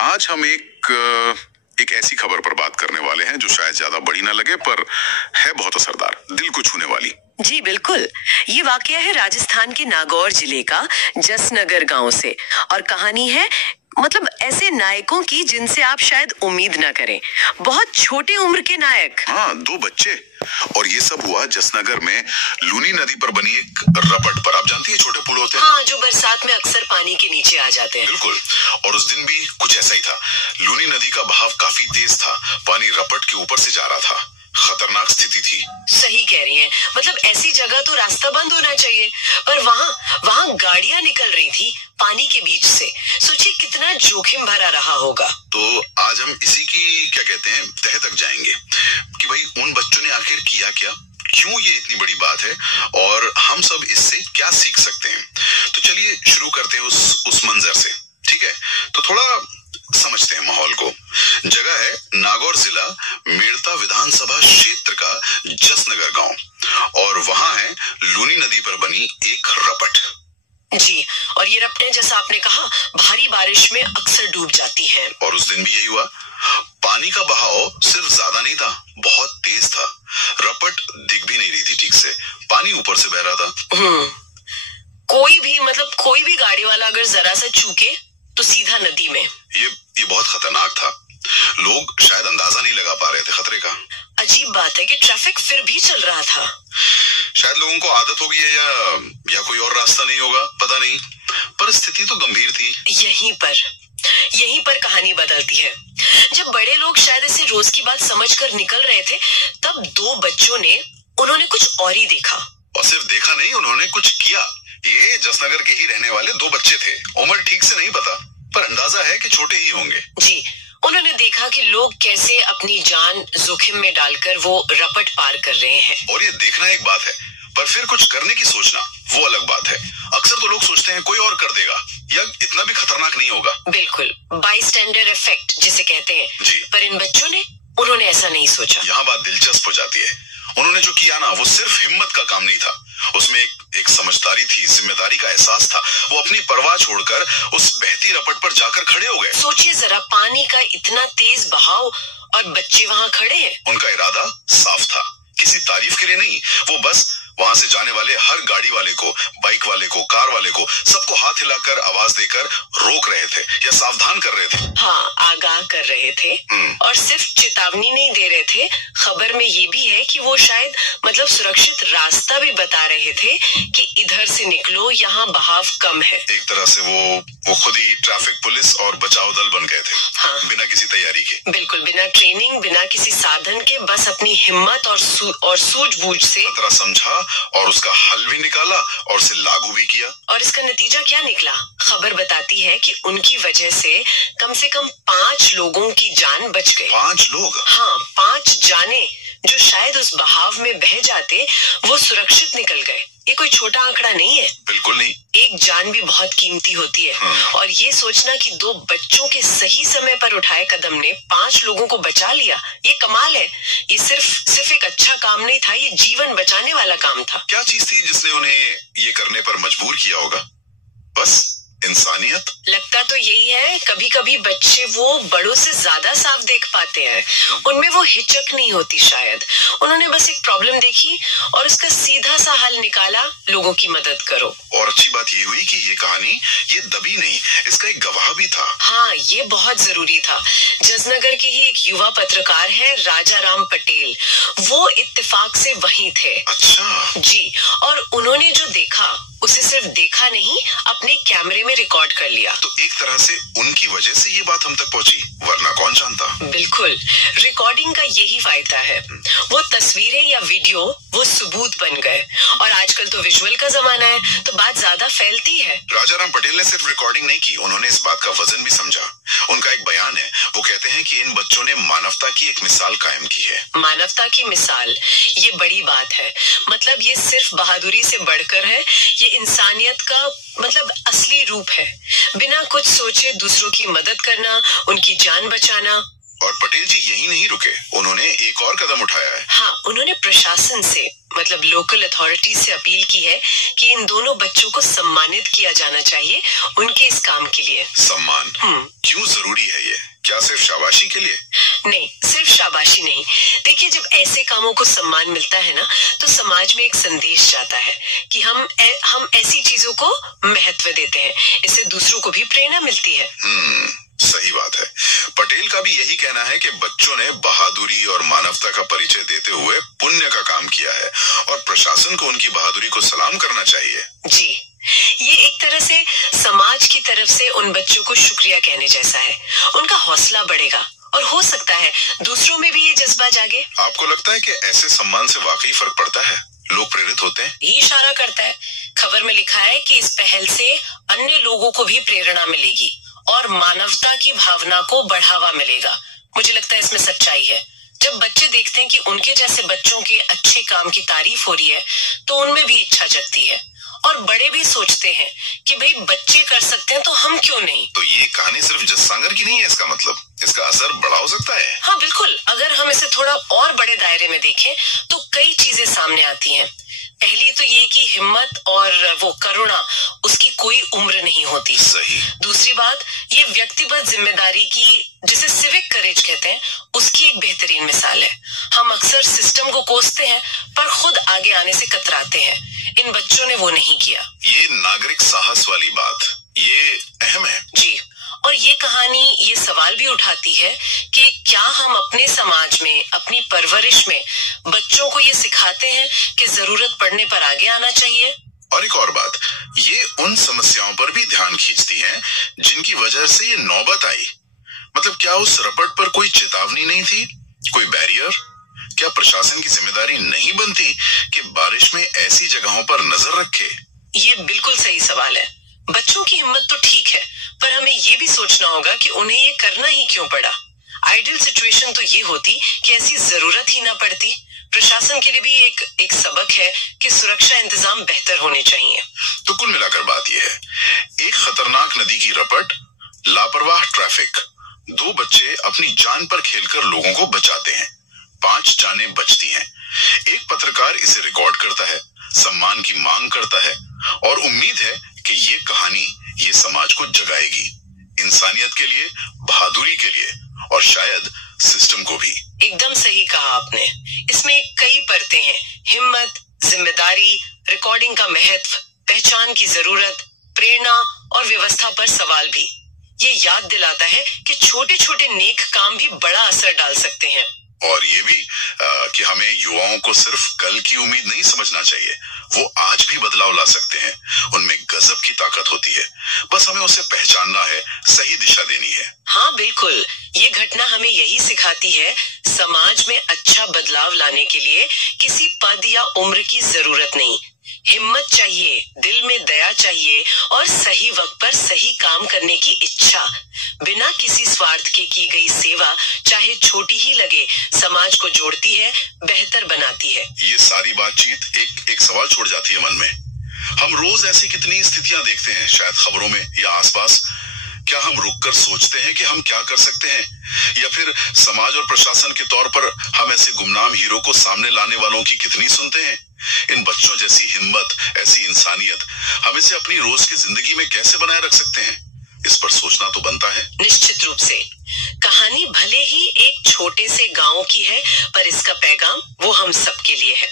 आज हम एक ऐसी खबर पर बात करने वाले हैं जो शायद ज्यादा बड़ी ना लगे पर है बहुत असरदार, दिल को छूने वाली। जी बिल्कुल, ये वाकया है राजस्थान के नागौर जिले का जसनगर गांव से और कहानी है मतलब ऐसे नायकों की जिनसे आप शायद उम्मीद ना करें। बहुत छोटे उम्र के नायक। हाँ, 2 बच्चे। और ये सब हुआ जसनगर में लूनी नदी पर बनी एक रपट पर। आप जानती है छोटे पुल होते हैं? हाँ, जो बरसात में अक्सर पानी के नीचे आ जाते हैं। बिल्कुल। और उस दिन भी कुछ ऐसा ही था। लूनी नदी का बहाव काफी तेज था, पानी रपट के ऊपर से जा रहा था। खतरनाक स्थिति थी। सही कह रही हैं। मतलब ऐसी जगह तो रास्ता बंद होना चाहिए, पर वहाँ गाड़ियां निकल रही थी पानी के बीच से। सोचिए कितना जोखिम भरा रहा होगा। तो आज हम इसी की क्या कहते हैं तह तक जाएंगे कि भाई उन बच्चों ने आखिर किया क्या, क्यों ये इतनी बड़ी बात है और हम सब इससे क्या सीख सकते हैं। तो चलिए शुरू करते हैं उस मंजर से, ठीक है? तो थोड़ा समझते हैं माहौल को। जगह है नागौर जिला मेड़ता विधानसभा क्षेत्र का जसनगर गांव और वहां है लूनी नदी पर बनी एक रपट। जी, और ये रपटें जैसा आपने कहा भारी बारिश में अक्सर डूब जाती हैं। और उस दिन भी यही हुआ। पानी का बहाव सिर्फ ज्यादा नहीं था, बहुत तेज था। रपट दिख भी नहीं रही थी ठीक से, पानी ऊपर से बह रहा था। कोई भी गाड़ी वाला अगर जरा सा चूके तो सीधा नदी में। ये बहुत खतरनाक था। लोग शायद अंदाजा नहीं लगा पा रहे थे खतरे का। अजीब बात है कि ट्रैफिक फिर भी चल रहा था। शायद लोगों को आदत हो गई है या कोई और रास्ता नहीं होगा, पता नहीं, पर स्थिति तो गंभीर थी। यहीं पर कहानी बदलती है। जब बड़े लोग शायद इसे रोज की बात समझकर निकल रहे थे, तब 2 बच्चों ने उन्होंने कुछ और ही देखा। और सिर्फ देखा नहीं, उन्होंने कुछ किया। ये जसनगर के ही रहने वाले 2 बच्चे थे। उम्र ठीक से नहीं पता, पर अंदाजा है कि छोटे ही होंगे। जी, उन्होंने देखा कि लोग कैसे अपनी जान जोखिम में डालकर वो रपट पार कर रहे हैं। और ये देखना एक बात है, पर फिर कुछ करने की सोचना वो अलग बात है। अक्सर तो लोग सोचते हैं कोई और कर देगा या इतना भी खतरनाक नहीं होगा। बिल्कुल, बाईस्टैंडर इफेक्ट जिसे कहते हैं। जी। पर इन बच्चों ने उन्होंने ऐसा नहीं सोचा। यहाँ बात दिलचस्प हो जाती है। उन्होंने जो किया ना, वो सिर्फ हिम्मत का काम नहीं था, उसमें एक समझदारी थी, जिम्मेदारी का एहसास था। वो अपनी परवाह छोड़कर उस बहती रपट पर जाकर खड़े हो गए। सोचिए जरा, पानी का इतना तेज बहाव और बच्चे वहाँ खड़े हैं। उनका इरादा साफ था, किसी तारीफ के लिए नहीं। वो बस वहां से जाने वाले हर गाड़ी वाले को, बाइक वाले को, कार वाले को, सबको हाथ हिलाकर आवाज देकर रोक रहे थे या सावधान कर रहे थे। हाँ, आगाह कर रहे थे। और सिर्फ चेतावनी नहीं दे रहे थे, खबर में ये भी है कि वो शायद मतलब सुरक्षित रास्ता भी बता रहे थे कि इधर से निकलो, यहाँ बहाव कम है। एक तरह से वो खुद ही ट्रैफिक पुलिस और बचाव दल बन गए थे। हाँ, बिना किसी तैयारी के। बिल्कुल, बिना ट्रेनिंग, बिना किसी साधन के, बस अपनी हिम्मत और सूझबूझ से खतरा समझा और उसका हल भी निकाला और उसे लागू भी किया। और इसका नतीजा क्या निकला? खबर बताती है कि उनकी वजह से कम 5 लोगों की जान बच गई। 5 लोग? हाँ, 5 जाने जो शायद उस बहाव में बह जाते, वो सुरक्षित निकल गए। ये कोई छोटा आंकड़ा नहीं है। बिल्कुल नहीं। एक जान भी बहुत कीमती होती है। और ये सोचना कि 2 बच्चों के सही समय पर उठाए कदम ने 5 लोगों को बचा लिया, ये कमाल है। ये सिर्फ एक अच्छा काम नहीं था, ये जीवन बचाने वाला काम था। क्या चीज थी जिसने उन्हें ये करने पर मजबूर किया होगा? बस इंसानियत। लगता तो यही है। कभी कभी बच्चे वो बड़ों से ज्यादा साफ देख पाते हैं, उनमें वो हिचक नहीं होती शायद। उन्होंने बस एक प्रॉब्लम देखी और उसका सीधा सा हल निकाला, लोगों की मदद करो। और अच्छी बात ये हुई कि ये कहानी ये दबी नहीं, इसका एक गवाह भी था। हाँ, ये बहुत जरूरी था। जसनगर के ही एक युवा पत्रकार है राजा राम पटेल, वो इत्तेफाक से वहीं थे। अच्छा। जी, और उन्होंने जो देखा उसे सिर्फ देखा नहीं, अपने कैमरे में रिकॉर्ड कर लिया। तो एक तरह से उनकी वजह से ये बात हम तक पहुंची, वरना कौन जानता। बिल्कुल, रिकॉर्डिंग का यही फायदा है। वो तस्वीरें या वीडियो वो सबूत बन गए। और आजकल तो विजुअल का जमाना है, तो बात ज्यादा फैलती है। राजा राम पटेल ने सिर्फ रिकॉर्डिंग नहीं की, उन्होंने इस बात का वजन भी समझा। उनका एक बयान है, वो कहते हैं कि इन बच्चों ने मानवता की एक मिसाल कायम की है। मानवता की मिसाल, ये बड़ी बात है। मतलब ये सिर्फ बहादुरी से बढ़कर है, ये इंसानियत का मतलब असली रूप है। बिना कुछ सोचे दूसरों की मदद करना, उनकी जान बचाना, और पटेल जी यही नहीं रुके, उन्होंने एक और कदम उठाया है। हाँ, उन्होंने प्रशासन से मतलब लोकल अथॉरिटी से अपील की है कि इन दोनों बच्चों को सम्मानित किया जाना चाहिए उनके इस काम के लिए। सम्मान क्यों जरूरी है ये? क्या सिर्फ शाबाशी के लिए? नहीं, सिर्फ शाबाशी नहीं। देखिए, जब ऐसे कामों को सम्मान मिलता है ना, तो समाज में एक संदेश जाता है कि हम ऐसी चीजों को महत्व देते हैं। इससे दूसरों को भी प्रेरणा मिलती है। सही बात है। पटेल का भी यही कहना है कि बच्चों ने बहादुरी और मानवता का परिचय देते हुए पुण्य का काम किया है और प्रशासन को उनकी बहादुरी को सलाम करना चाहिए। जी, ये एक तरह से समाज की तरफ से उन बच्चों को शुक्रिया कहने जैसा है। उनका हौसला बढ़ेगा और हो सकता है दूसरों में भी ये जज्बा जागे। आपको लगता है कि ऐसे सम्मान से वाकई फर्क पड़ता है? लोग प्रेरित होते हैं? ये इशारा करता है। खबर में लिखा है कि इस पहल से अन्य लोगों को भी प्रेरणा मिलेगी और मानवता की भावना को बढ़ावा मिलेगा। मुझे लगता है इसमें सच्चाई है। जब बच्चे देखते हैं कि उनके जैसे बच्चों के अच्छे काम की तारीफ हो रही है, तो उनमें भी इच्छा जगती है और बड़े भी सोचते हैं कि भाई बच्चे कर सकते हैं तो हम क्यों नहीं। तो ये कहानी सिर्फ जस सांगर की नहीं है, इसका मतलब इसका असर बड़ा हो सकता है। हाँ बिल्कुल, अगर हम इसे थोड़ा और बड़े दायरे में देखें तो कई चीजें सामने आती हैं। पहली तो ये कि हिम्मत और वो करुणा, उसकी कोई उम्र नहीं होती। सही। दूसरी बात, ये व्यक्तिगत जिम्मेदारी की, जिसे सिविक करेज कहते हैं, उसकी एक बेहतरीन मिसाल है। हम अक्सर सिस्टम को कोसते हैं पर खुद आगे आने से कतराते हैं। इन बच्चों ने वो नहीं किया। ये नागरिक साहस वाली बात, ये अहम है। जी, और ये कहानी ये सवाल भी उठाती है कि क्या हम अपने समाज में, अपनी परवरिश में बच्चों को ये सिखाते हैं कि जरूरत पड़ने पर आगे आना चाहिए। और एक और बात, ये उन समस्याओं पर भी ध्यान खींचती है जिनकी वजह से ये नौबत आई। मतलब क्या उस रपट पर कोई चेतावनी नहीं थी, कोई बैरियर? क्या प्रशासन की जिम्मेदारी नहीं बनती कि बारिश में ऐसी जगहों पर नजर रखे? ये बिल्कुल सही सवाल है। बच्चों की हिम्मत तो ठीक है, पर हमें ये भी सोचना होगा कि उन्हें ये करना ही क्यों पड़ा। आइडियल सिचुएशन तो ये होती कि ऐसी जरूरत ही ना पड़ती। प्रशासन के लिए भी एक सबक है कि सुरक्षा इंतजाम बेहतर होने चाहिए। तो कुल मिलाकर बात यह है, एक खतरनाक नदी की रपट, लापरवाह ट्रैफिक, 2 बच्चे अपनी जान पर खेलकर लोगों को बचाते हैं, 5 जानें बचती हैं। एक पत्रकार इसे रिकॉर्ड करता है, सम्मान की मांग करता है और उम्मीद है कि ये कहानी ये समाज को जगाएगी, इंसानियत के लिए, बहादुरी के लिए और शायद सिस्टम को भी। एकदम सही कहा आपने। इसमें कई परतें हैं, हिम्मत, जिम्मेदारी, रिकॉर्डिंग का महत्व, पहचान की जरूरत, प्रेरणा और व्यवस्था पर सवाल भी। ये याद दिलाता है कि छोटे छोटे नेक काम भी बड़ा असर डाल सकते हैं। और ये भी कि हमें युवाओं को सिर्फ कल की उम्मीद नहीं समझना चाहिए, वो आज भी बदलाव ला सकते हैं। उनमें गजब की ताकत होती है, बस हमें उसे पहचानना है, सही दिशा देनी है। हाँ बिल्कुल, ये घटना हमें यही सिखाती है, समाज में अच्छा बदलाव लाने के लिए किसी पद या उम्र की जरूरत नहीं। हिम्मत चाहिए, दिल में दया चाहिए और सही वक्त पर सही काम करने की इच्छा। बिना किसी स्वार्थ के की गई सेवा, चाहे छोटी ही लगे, समाज को जोड़ती है, बेहतर बनाती है। ये सारी बातचीत एक सवाल छोड़ जाती है मन में। हम रोज ऐसी कितनी स्थितियां देखते हैं, शायद खबरों में या आसपास। क्या हम रुककर सोचते हैं कि हम क्या कर सकते हैं, या फिर समाज और प्रशासन के तौर पर हम ऐसे गुमनाम हीरो को सामने लाने वालों की कितनी सुनते हैं? इन बच्चों जैसी हिम्मत, ऐसी इंसानियत हम इसे अपनी रोज की जिंदगी में कैसे बनाए रख सकते हैं? इस पर सोचना तो बनता है। निश्चित रूप से। कहानी भले ही एक छोटे से गांव की है, पर इसका पैगाम वो हम सबके लिए है।